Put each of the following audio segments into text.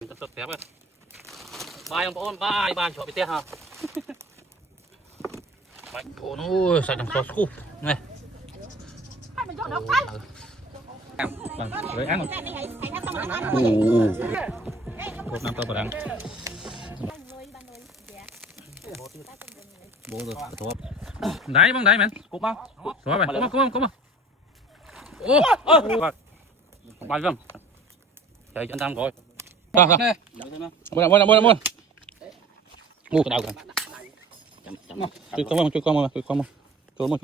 Tập tép á. Bài ông ôn bài chỗ bị tét hả? Bài ôn ôi sạch đằng sọt khu này. Vâng, với ăn. Cột năm tao vào đằng. Bố rồi, tốt. Đáy băng đáy mày. Cúp bao. Rồi mày, cúp bao. Ô, bài vâng. Chạy chân tam rồi. Rồi, rồi. Buồn. Ngu cái đầu kìa. Chú con mà. Trốn.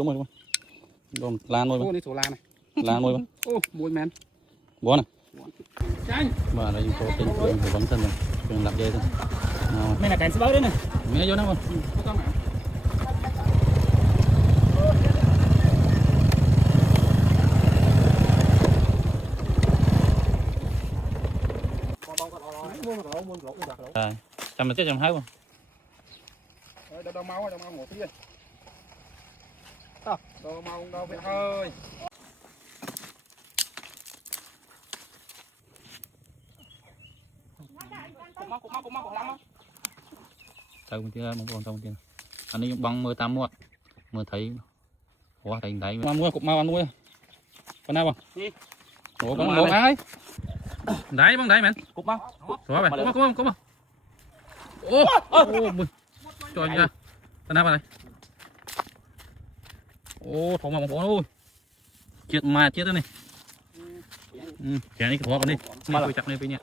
Đồm lan môi. Ô, đi số lan này. Lan môi. Ô, môi men. Bố này. Chanh. Mà đây chúng tôi trên vẫn thân rồi. Đừng làm dây thôi. Đây là cảnh sẽ báo đấy này. Nghe vô nó không? Rồi, chăm là chết chăm hái không? Đâu máu một tí. Đâu vậy hơi. Cục máu lắm á. Tao chưa mong con tao chưa. Anh ấy băng mưa tam muộn. Mưa thấy quá thành đấy. Mà mua cục mau ăn mua. Con nào không? Đi. Ủa con bố ấy. Đáy băng đáy mày. Cục máu. Rồi mày, cúp không? Ô, trời nha. Con nào vào đây? Ô, thằng mà bố ơi. Chết đó này. Chén đi cái thỏ vào đi. Tôi chặt lên với nhẹ.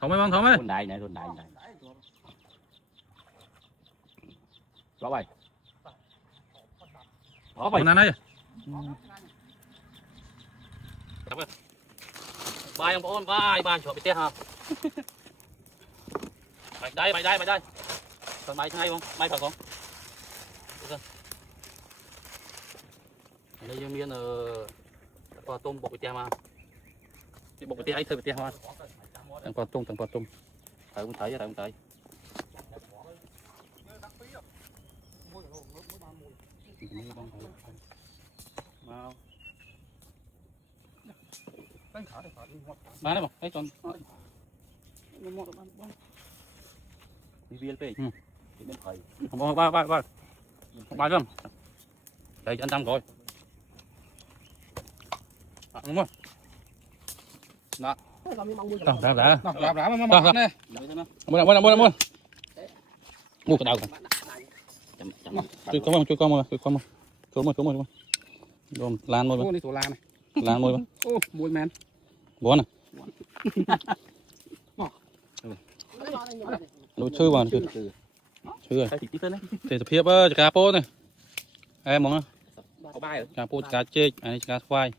Thỏ mấy băng. Thôn đài này. Đó vậy. Con này. Bài ông ôn bài chỗ bị tét hả? Bài đây. Còn bài ngay không? Bài phải không? Đây dương miên qua tôm bột bị tét mà. Cái bột bị tét ấy thôi bị tét mà. Tặng qua tôm. Thấy không thấy. Má đấy không? Đấy con. Đi viên về. Bên thầy. Ba không? Đây anh Tâm rồi. Đúng không? Đó. Rã. Nè. Mua. Mua cái đầu kìa. Chú con mà. Trốn. Đồm lan môi. Ô, đi số lan này. Lan môi. Ô, môi men. Bố này. Đồ chơi vào chơi rồi. Thì tập hiệp cá pô này. Em mong cá pô cá chê, này cá khoai.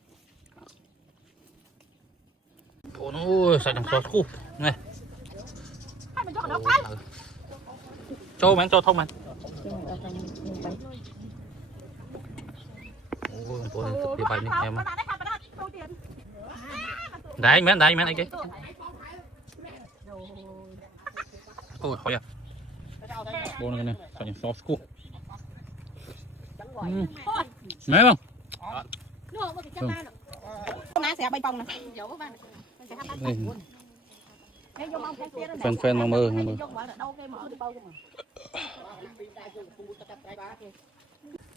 Ôi sạch đằng sọt khu này. Cho mày cho thông mày. Ôi bố tập bài này em. Đấy mến ấy cái. Ôi hỏi à. Bố này sạch đằng sọt khu. Mấy không? Sẽ bay bông nè. Phen mà mơ.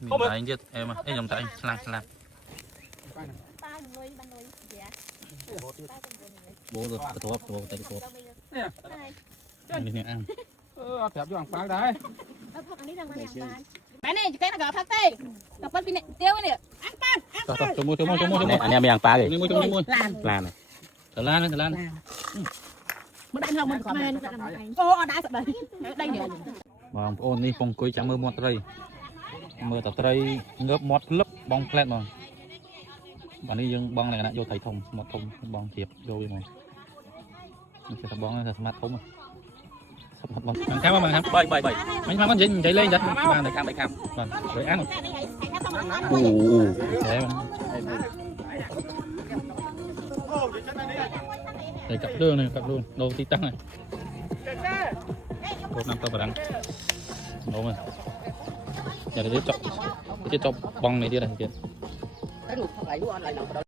Không anh chết em mà, em dòng tay làm. Bố rồi, cái thố tay cái thố. Đi ăn. Thẹp vô hàng phá đấy. Mẹ này cái nó gặp tê. Gặp bên này tiêu này. Ăn pan. Cho mua. Anh em đi hàng phá kìa. Mua. Lan này. Thở lan. Mình đánh không mình còn men. Ô đá sập đây. Đây nè. Mà ôn đi phong cuối chẳng mưa mót tây. Mưa tập tây ngớp mót lấp bong plet mà. Bạn đi dương bong này nè vô thầy thông, một thông bong thiệp vô đi mà. Mình sẽ tập bong này smart thông mà. Bạn khám không? Bảy. Mấy con dính chạy lên vậy. Ba này cam. Vâng, rồi ăn. Để mà. Đây cặp đường, đồ tí tăng này. Cột năm tao vào đằng. Đồ mà. Giờ để chọc bong này đi này kìa.